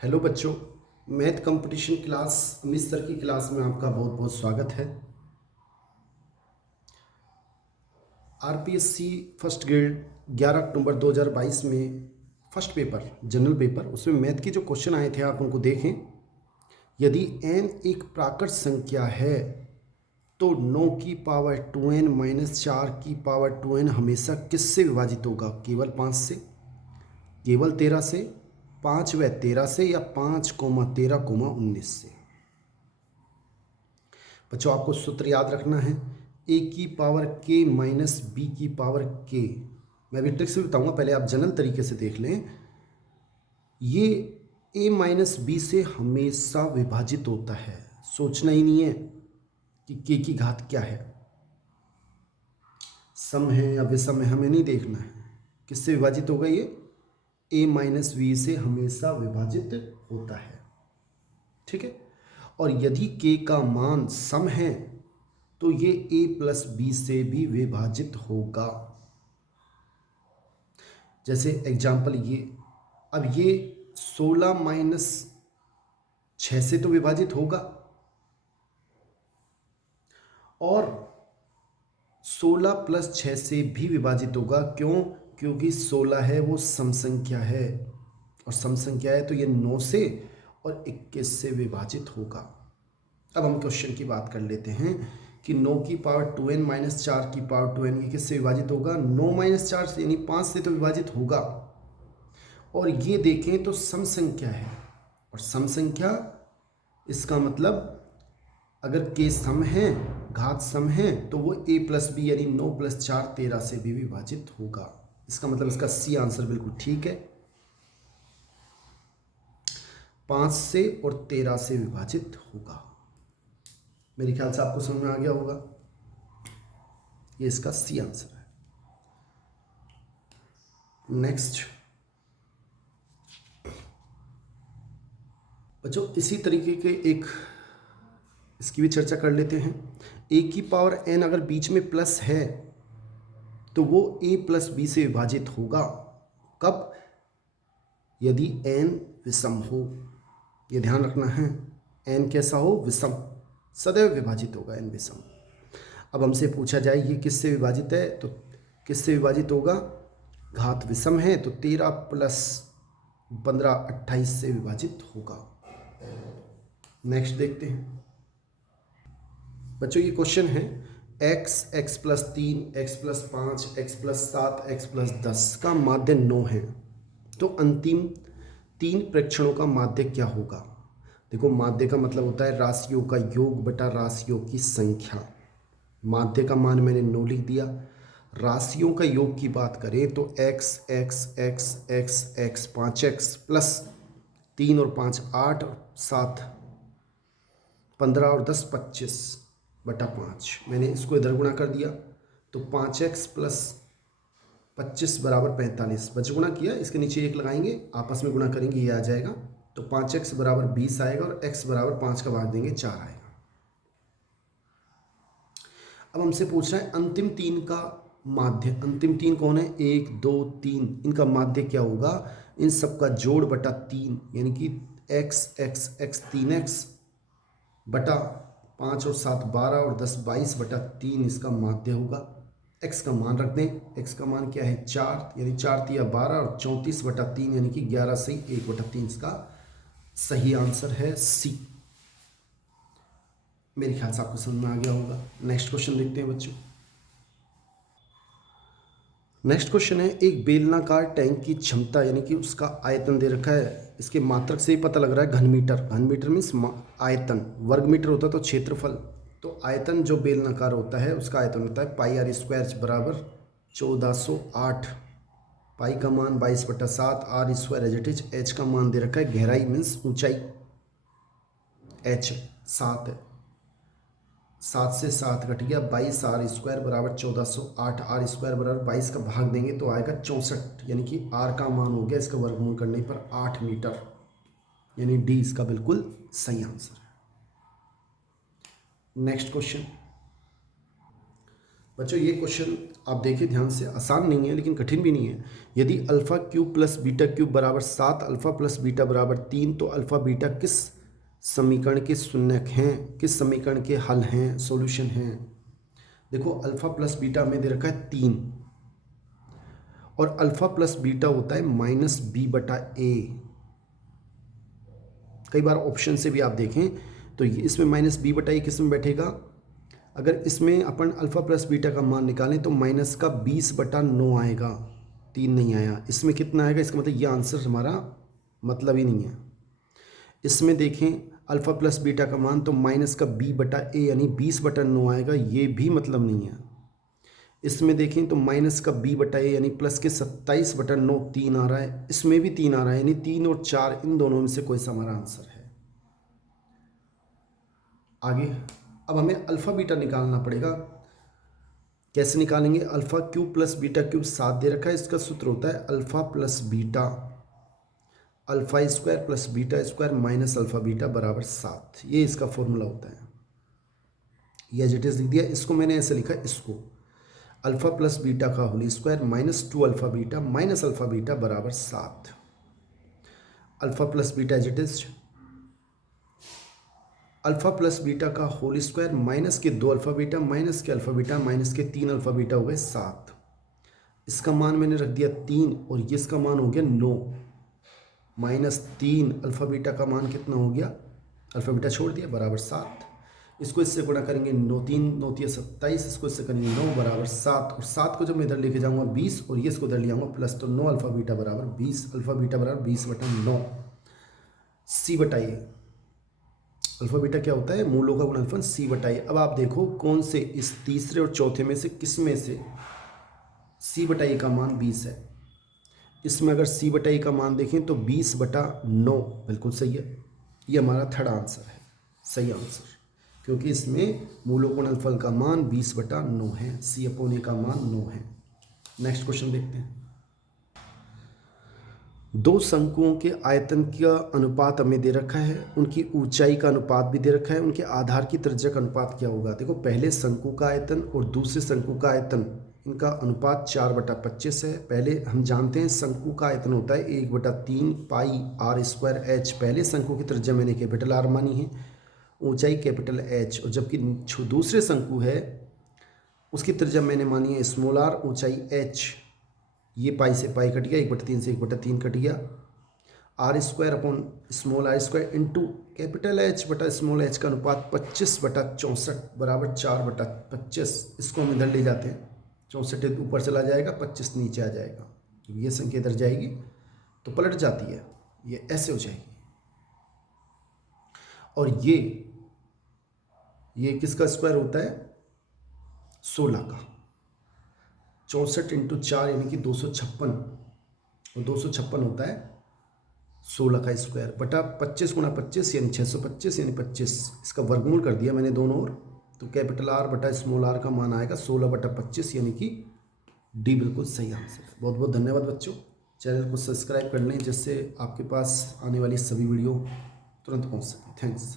Hello बच्चों, math competition class Amit sir की class में आपका बहुत बहुत स्वागत है। आरपीएससी फर्स्ट ग्रेड 11 अक्टूबर 2022 में फर्स्ट पेपर जनरल पेपर उसमें मैथ के जो क्वेश्चन आए थे आप उनको देखें। यदि n एक प्राकृत संख्या है तो 9 की पावर 2n माइनस 4 की पावर 2n हमेशा किससे विभाजित होगा? केवल 5 से, केवल 13 से, 5 व 13 से, या 5, 13, 19 से। बच्चों आपको सूत्र याद रखना है, a की पावर k माइनस बी की पावर k। मैं भी ट्रिक से बताऊंगा, पहले आप जनरल तरीके से देख लें। ये a माइनस बी से हमेशा विभाजित होता है, सोचना ही नहीं है कि k की घात क्या है, सम है या विषम है, हमें नहीं देखना है। किससे विभाजित होगा? ये a माइनस बी से हमेशा विभाजित होता है, ठीक है। और यदि k का मान सम है तो ये a प्लस बी से भी विभाजित होगा। जैसे एग्जाम्पल अब ये 16 माइनस 6 से तो विभाजित होगा, और 16 प्लस 6 से भी विभाजित होगा। क्यों? क्योंकि 16 है वो सम संख्या है, और सम संख्या है तो ये 9 से और 21 से विभाजित होगा। अब हम क्वेश्चन की बात कर लेते हैं कि 9 की पावर 2n माइनस 4 की पावर 2n ये किससे विभाजित होगा? 9 माइनस 4 से यानी 5 से तो विभाजित होगा। और ये देखें तो सम संख्या है, और सम संख्या इसका मतलब अगर k सम है, घात सम है, तो वो a प्लस बी यानी 9 प्लस 4 13 से भी विभाजित होगा। इसका मतलब इसका सी आंसर बिल्कुल ठीक है, 5 से और 13 से विभाजित होगा। मेरे ख्याल से आपको समझ में आ गया होगा, ये इसका सी आंसर है। नेक्स्ट बच्चों, इसी तरीके के एक इसकी भी चर्चा कर लेते हैं। a की पावर n अगर बीच में प्लस है तो वो a प्लस बी से विभाजित होगा। कब? यदि n विषम हो। ये ध्यान रखना है, n कैसा हो? विषम, सदैव विभाजित होगा n विषम। अब हमसे पूछा जाए ये किससे विभाजित है, तो किससे विभाजित होगा? घात विषम है तो 13 प्लस 15 28 से विभाजित होगा। नेक्स्ट देखते हैं बच्चों, ये क्वेश्चन है x, x plus 3, x plus 5, x plus 7, x plus 10 का माध्य 9 है, तो अंतिम 3 प्रेक्षणों का माध्य क्या होगा? देखो, माध्य का मतलब होता है राशियों का योग बटा राशियों की संख्या। माध्य का मान मैंने 9 लिख दिया। राशियों का योग की बात करें तो x x x x x 5x plus 3 और 5 8 और 7 15 और 10 25 बटा 5। मैंने इसको इधर गुणा कर दिया तो 5x प्लस 25 बराबर 45। बच्चे गुणा किया, इसके नीचे 1 लगाएंगे, आपस में गुणा करेंगे, ये आ जाएगा। तो 5x बराबर 20 आएगा, और x बराबर 5 का भाग देंगे 4 आएगा। अब हमसे पूछ रहा है अंतिम 3 का माध्य। अंतिम 3 कौन है? 1 2 3, इनका माध्य क्या होगा? इन सब का जोड़ बटा 3, यानी कि x x x 3x बटा 5 और 7 12 और 10 22 बटा 3 इसका माध्य होगा। x का मान रख दें, x का मान क्या है? 4, यानी 4 तिया 12 और 34 बटा 3 यानी कि 11 से 1 बटा 3 इसका सही आंसर है सी। मेरे ख्याल से आपको समझ में आ गया होगा। नेक्स्ट क्वेश्चन देखते हैं बच्चों। नेक्स्ट क्वेश्चन है, एक बेलनाकार टैंक की क्षमता यानी कि उसका आयतन दे रखा है। इसके मात्रक से ही पता लग रहा है, घन मीटर। घन मीटर मीन्स आयतन, वर्ग मीटर होता तो क्षेत्रफल, तो आयतन जो बेलनाकार होता है उसका आयतन होता है पाई आर स्क्वायर बराबर 1408। पाई का मान 22/7, R square as it is. H का मान दे रखा है, गहराई मीन्स ऊंचाई, एच 7 है। 7 से 7 घट गया, 22 आर स्क्वायर बराबर 1408। आर स्क्वायर बराबर 22 का भाग देंगे तो आएगा 64, यानी कि आर का मान हो गया इसका वर्गमूल करने पर 8 मीटर, यानी डी इसका बिल्कुल सही आंसर है। नेक्स्ट क्वेश्चन बच्चों, ये क्वेश्चन आप देखिए ध्यान से, आसान नहीं है लेकिन कठिन भी नहीं है। यदि alpha cube plus beta cube बराबर 7, अल्फ़ा प्लस बीटा बराबर 3, तो अल्फ़ा बीटा किस समीकरण के शून्यक हैं, किस समीकरण के हल हैं, सॉल्यूशन हैं। देखो अल्फ़ा प्लस बीटा में दे रखा है 3 और अल्फ़ा प्लस बीटा होता है -b/a। कई बार ऑप्शन से भी आप देखें तो इसमें -b/a किस में बैठेगा। अगर इसमें अपन अल्फ़ा प्लस बीटा का मान निकालें तो माइनस का 20/9 आएगा, 3 नहीं आया। इसमें कितना आएगा, इसका मतलब ये आंसर हमारा मतलब ही नहीं है। इसमें देखें अल्फ़ा प्लस बीटा का मान तो माइनस का b/a यानी 20/9 आएगा, ये भी मतलब नहीं है। इसमें देखें तो माइनस का b/a यानी प्लस के 27/9 3 आ रहा है, इसमें भी 3 आ रहा है, यानी 3 और 4 इन दोनों में से कोई सा हमारा आंसर है। आगे अब हमें अल्फ़ा बीटा निकालना पड़ेगा। कैसे निकालेंगे, alpha cube plus beta cube 7 दे रखा है, इसका सूत्र होता है alpha plus beta alpha square plus beta square minus alpha beta बराबर 7। ये इसका फॉर्मूला होता है। ये एज इट इज़ लिख दिया। इसको मैंने ऐसे लिखा, इसको अल्फ़ा प्लस बीटा का whole square -2 alpha beta minus alpha beta बराबर 7। Alpha plus beta as it is alpha plus beta का होल स्क्वायर माइनस के 2 अल्फ़ा बीटा माइनस के अल्फ़ा बीटा माइनस के 3 अल्फ़ा बीटा हो गए 7। इसका मान मैंने रख दिया 3 और ये इसका मान हो गया 9। -3 अल्फ़ा बीटा का मान कितना हो गया, अल्फ़ा बीटा छोड़ दिया, बराबर 7। इसको इससे गुणा करेंगे 9 3 9 3 27, इसको इससे करेंगे 9 बराबर 7 और 7 को जब मैं इधर लेके जाऊँगा 20 और ये इसको इधर ले आऊँगा प्लस, तो 9 अल्फ़ा बीटा बराबर 20, अल्फ़ा बीटा बराबर 20/9। c/a अल्फ़ा बीटा क्या होता है, मूलों का गुणनफल c/a। अब आप देखो कौन से इस तीसरे और चौथे में से किस में से c/a का मान 20 है। इसमें अगर c/a का मान देखें तो 20/9 बिल्कुल सही है। ये हमारा थर्ड आंसर है, सही आंसर, क्योंकि इसमें मूलों गुणनफल का मान 20/9 है, c/a का मान 9 है। नेक्स्ट क्वेश्चन देखते हैं। दो शंकुओं के आयतन का अनुपात हमें दे रखा है, उनकी ऊंचाई का अनुपात भी दे रखा है, उनके आधार की त्रिज्या का अनुपात क्या होगा। देखो पहले शंकु का आयतन और दूसरे शंकु का आयतन, इनका अनुपात 4/25 है। पहले हम जानते हैं शंकु का आयतन होता है 1/3 पाई r²h। पहले शंकु की त्रिज्या मैंने कैपिटल R मानी है, ऊंचाई कैपिटल H, और जबकि दूसरे शंकु है उसकी त्रिज्या मैंने मानी है स्मॉल r, ऊंचाई h। ये पाई से पाई कट गया, 1/3 से 1/3 कट गया, r² upon small r² into capital H बटा स्मॉल h का अनुपात 25/64 बराबर 4/25। इसको हम इधर ले जाते हैं, 64 ऊपर चला जाएगा, 25 नीचे आ जाएगा। जब ये संख्या इधर जाएगी तो पलट जाती है, ये ऐसे हो जाएगी। और ये किसका स्क्वायर होता है, 16 का। 64 इंटू 4 यानी कि 256, और 256 होता है 16 का स्क्वायर बटा 25 गुणा 25 यानी 625 यानी 25। इसका वर्गमूल कर दिया मैंने दोनों ओर, तो कैपिटल R बटा स्मॉल r का मान आएगा 16/25 यानी कि डी बिल्कुल सही आंसर है। बहुत बहुत धन्यवाद बच्चों, चैनल को सब्सक्राइब कर लें जिससे आपके पास आने वाली सभी वीडियो तुरंत पहुंच सके। थैंक्स।